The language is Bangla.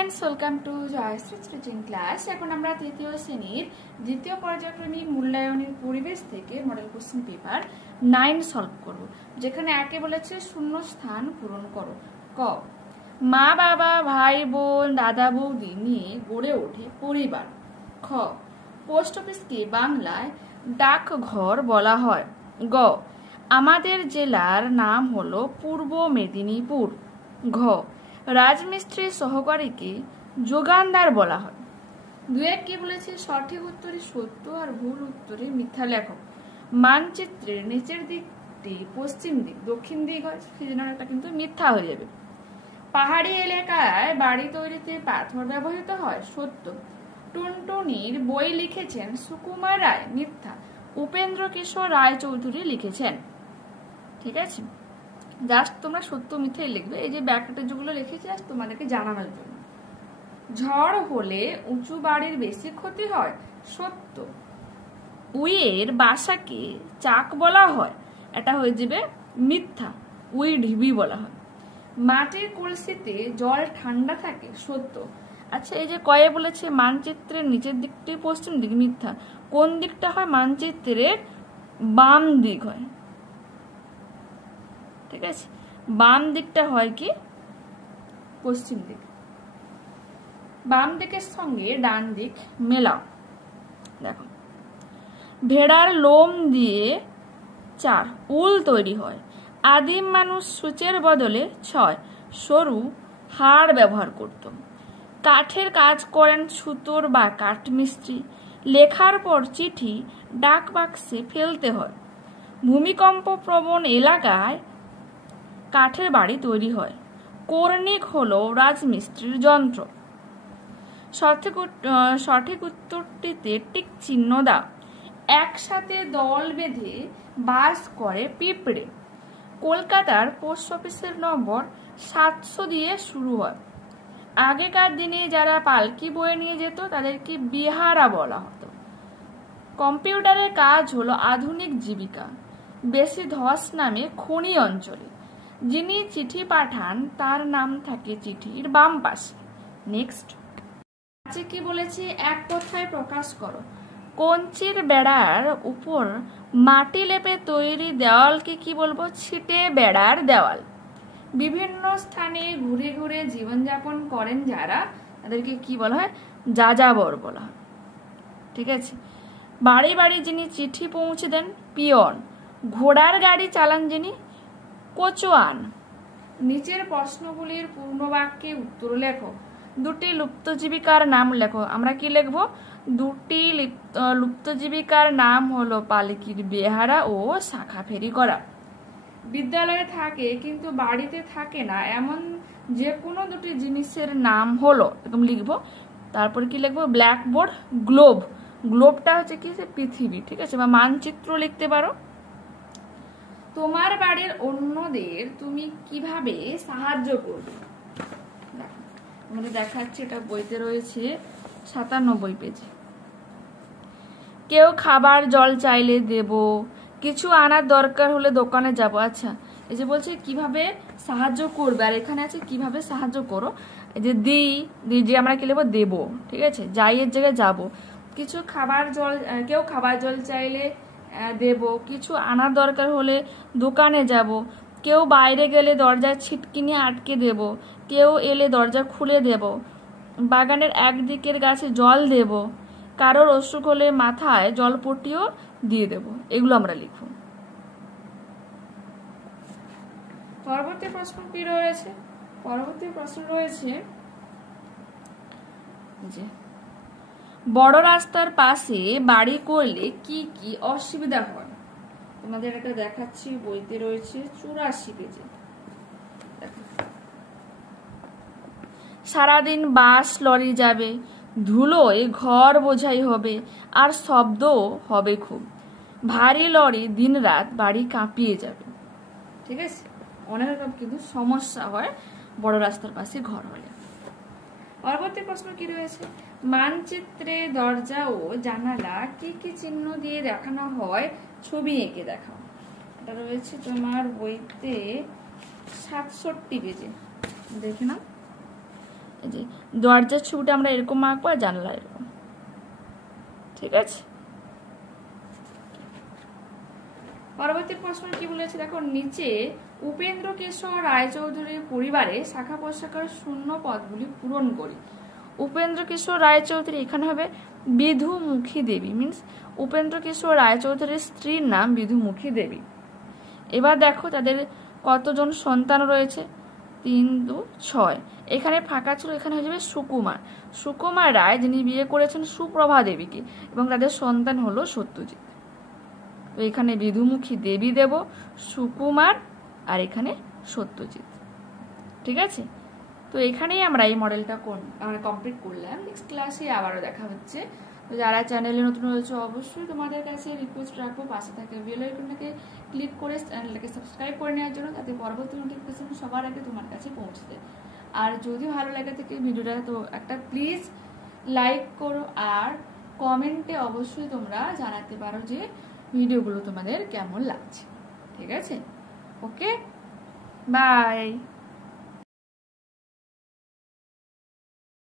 Students, welcome to Joyshree teaching class. এখন আমরা তৃতীয় শ্রেণীর দ্বিতীয় পর্যায়ক্রমিক মূল্যায়নের পরিবেশ থেকে মডেল কোশ্চেন পেপার 9 সলভ করব, যেখানে একে বলেছে শূন্য স্থান পূরণ করো। ক, মা বাবা ভাই বোন দাদা বৌদি নিয়ে গড়ে ওঠে পরিবার। খ, পোস্ট অফিসকে বাংলায় ডাকঘর বলা হয়। গ, আমাদের জেলার নাম হলো পূর্ব মেদিনীপুর। ঘ, রাজমিস্ত্রি সহকারীকে যোগানদার বলা হয়। দুয়ের কি বলেছে, সঠিক উত্তরে সত্য আর ভুল উত্তরে মিথ্যা লেখো। মানচিত্রের নিচের দিকটি পশ্চিম দিক দক্ষিণ দিক হয়, সেই জন্য এটা কিন্তু মিথ্যা হয়ে যাবে। পাহাড়ি এলাকায় বাড়ি তৈরিতে পাথর ব্যবহৃত হয়, সত্য। টুনটুনির বই লিখেছেন সুকুমার রায়, মিথ্যা। উপেন্দ্র কিশোর রায় চৌধুরী লিখেছেন। ঠিক আছে, জাস্ট তোমরা সত্য মিথ্যাই লিখবে। এই যে ব্যাকেটে যেগুলো লিখেছি জাস্ট তোমাদেরকে জানানোর জন্য। ঝড় হলে উঁচু বাড়ির বেশি ক্ষতি হয়, সত্য। উইয়ের বাসাকে চাক বলা হয়, এটা হয়ে যাবে মিথ্যা, উই ঢিবি বলা হয়। মাটির কলসিতে জল ঠান্ডা থাকে, সত্য। আচ্ছা, এই যে কয়ে বলেছে মানচিত্রের নিচের দিকটি পশ্চিম দিক, মিথ্যা। কোন দিকটা হয়? মানচিত্রের বাম দিক হয়। ঠিক আছে, বাম দিকটা হয় কি? পশ্চিম দিক। বাম দিকের সঙ্গে ডান দিক মেলাও। দেখো, ভেড়ার লোম দিয়ে 4 উল তৈরি হয়। আদিম মানুষ সূচের বদলে 6 সরু হাড় ব্যবহার করত। কাঠের কাজ করেন সুতোর বা কাঠমিস্ত্রি। লেখার পর চিঠি ডাক বাক্সে ফেলতে হয়। ভূমিকম্প প্রবণ এলাকায় কাঠের বাড়ি তৈরি হয়। কর্নিক হলো রাজমিস্ত্রির যন্ত্র। সঠিক উত্তরটিতে টিক চিহ্ন দাও। একসাথে দল বেঁধে বাস করে পিঁপড়ে। কলকাতার পোস্ট অফিসের নম্বর 700 দিয়ে শুরু হয়। আগেকার দিনে যারা পালকি বয়ে নিয়ে যেত তাদেরকে বিহারা বলা হতো। কম্পিউটারের কাজ হলো আধুনিক জীবিকা। বেশি ধস নামে খনি অঞ্চলে। যিনি চিঠি পাঠান তার নাম থাকে চিঠির বাম পাশে। নেক্সট, আজকে কি বলেছে, এক কথায় প্রকাশ করো। কঞ্চির বেড়ার উপর মাটি লেপে তৈরি দেওয়ালকে কি বলবো? ছিটে বেড়ার দেওয়াল। বিভিন্ন স্থানে ঘুরে ঘুরে জীবনযাপন করেন যারা, তাদেরকে কি বলা হয়? যাযাবর বলা হয়। ঠিক আছে, বাড়ি বাড়ি যিনি চিঠি পৌঁছে দেন, পিয়ন। ঘোড়ার গাড়ি চালান যিনি, কোচোয়ান। নিচের প্রশ্নগুলির পূর্ণ বাক্যে উত্তর লেখো। দুটি লুপ্তজীবিকার নাম লেখো। আমরা কি লিখবো? দুটি লুপ্তজীবিকার নাম হলো পালকির বেহারা ও শাখা ফেরি করা। বিদ্যালয়ে থাকে কিন্তু বাড়িতে থাকে না এমন যে কোনো দুটি জিনিসের নাম হলো, এরকম লিখবো। তারপর কি লিখবো? Blackboard, globe. গ্লোবটা হচ্ছে কি? পৃথিবী। ঠিক আছে, বা মানচিত্র লিখতে পারো। তোমার বাড়ির অন্যদের তুমি কিভাবে সাহায্য করবে? আমাদের দেখাচ্ছি, এটা বইতে রয়েছে 97 পেজে। কেউ খাবার জল চাইলে দেব, কিছু আনার দরকার হলে দোকানে যাব। আচ্ছা, এই যে বলছে কিভাবে সাহায্য করবে, আর এখানে আছে কিভাবে সাহায্য করো। এই যে যে আমরা কি লিখবো? দেব। ঠিক আছে, যাই এর জায়গায় যাব। কিছু খাবার জল, কেউ খাবার জল চাইলে দেব, কিছু আনার দরকার হলে দোকানে যাব, কেউ বাইরে গেলে দরজার ছিটকিনি আটকে দেব, কেউ এলে দরজা খুলে দেব, বাগানের একদিকের গাছে জল দেব, কারোর অসুখ হলে মাথায় জলপট্টিও দিয়ে দেব। এগুলো আমরা লিখব। পরবর্তী প্রশ্ন কি রয়েছে? পরবর্তী প্রশ্ন রয়েছে যে বড় রাস্তার পাশে বাড়ি করলে কি কি অসুবিধা হয়? তোমাদের এটা দেখাচ্ছি, বইতে রয়েছে 84 পেজে। সারাদিন বাস লরি যাবে, ধুলোয় ঘর বোঝাই হবে, আর শব্দও হবে খুব। ভারী লরি দিন রাত বাড়ি কাঁপিয়ে যাবে। ঠিক আছে, অনেক রকম কিন্তু সমস্যা হয় বড় রাস্তার পাশে ঘর হলে। পরবর্তী প্রশ্ন কি রয়েছে? মানচিত্রে দরজা ও জানালা কি কি চিহ্ন দিয়ে দেখানো হয়, ছবি এঁকে দেখাও। এটা রয়েছে তোমার বইতে 67 পেজে, দেখে নাও। এই যে দরজার ছবিটা আমরা এরকম আঁকবো আর জানলা এরকম, ঠিক আছে। পরবর্তী প্রশ্ন কি বলেছে দেখো, নিচে উপেন্দ্র কিশোর রায়চৌধুরীর পরিবারে শাখা প্রশাখার শূন্য পদগুলি পূরণ করি। উপেন্দ্র কিশোর রায়চৌধুরী এখানে হবে বিধুমুখী দেবী, মিনস উপেন্দ্র কিশোর রায়চৌধুরীর স্ত্রীর নাম বিধুমুখী দেবী। এবার দেখো তাদের কতজন সন্তান রয়েছে, 3 2 6। এখানে ফাঁকা ছিল, এখানে হয়ে যাবে সুকুমার। সুকুমার রায় যিনি বিয়ে করেছেন সুপ্রভা দেবীকে, এবং তাদের সন্তান হলো সত্যজিৎ। তো এখানে বিধুমুখী দেবী দেব, সুকুমার, আর এখানে সত্যজিৎ, ঠিক আছে। তো এখানেই আমরা এই মডেলটা কমপ্লিট করলাম। নেক্সট ক্লাসে আবারও দেখা হচ্ছে। তো যারা চ্যানেলে নতুন রয়েছে অবশ্যই তোমাদের কাছে রিকোয়েস্ট রাখবো পাশে থাকা বেল আইকনটাকে ক্লিক করে চ্যানেলটাকে সাবস্ক্রাইব করে নেওয়ার জন্য, যাতে পরবর্তী নোটিফিকেশন সবার আগে তোমার কাছে পৌঁছে যায়। আর যদি ভালো লাগে থাকে ভিডিওটা তো একটা প্লিজ লাইক করো, আর কমেন্টে অবশ্যই তোমরা জানাতে পারো যে ভিডিওগুলো তোমাদের কেমন লাগছে, ঠিক আছে। ওকে, বাই।